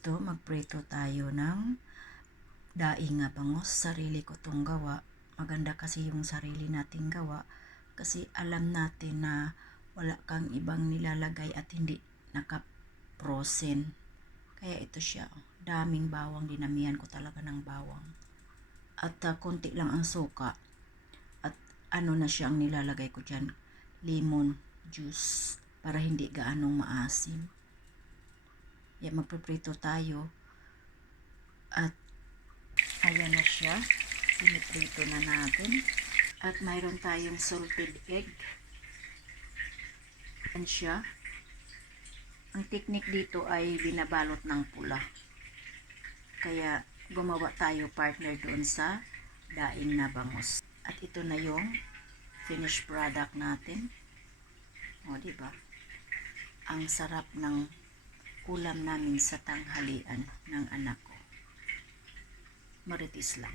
Ito, magprito tayo ng daing nga bangos. Sarili ko tong gawa. Maganda kasi yung sarili nating gawa kasi alam natin na wala kang ibang nilalagay at hindi naka-frozen. Kaya ito siya. Daming bawang. Dinamihan ko talaga ng bawang. At konti lang ang suka. At ano na siyang nilalagay ko dyan? Lemon juice para hindi gaanong maasim. Yan, magpiprito tayo. At ayan na siya. Piniprito na natin. At mayroon tayong salted egg. Ayan siya. Ang technique dito ay binabalot ng pula. Kaya gumawa tayo partner doon sa daing na bangus. At ito na yung finished product natin. O, diba? Ang sarap ng ulam namin sa tanghalian ng anak ko. Maritis lang.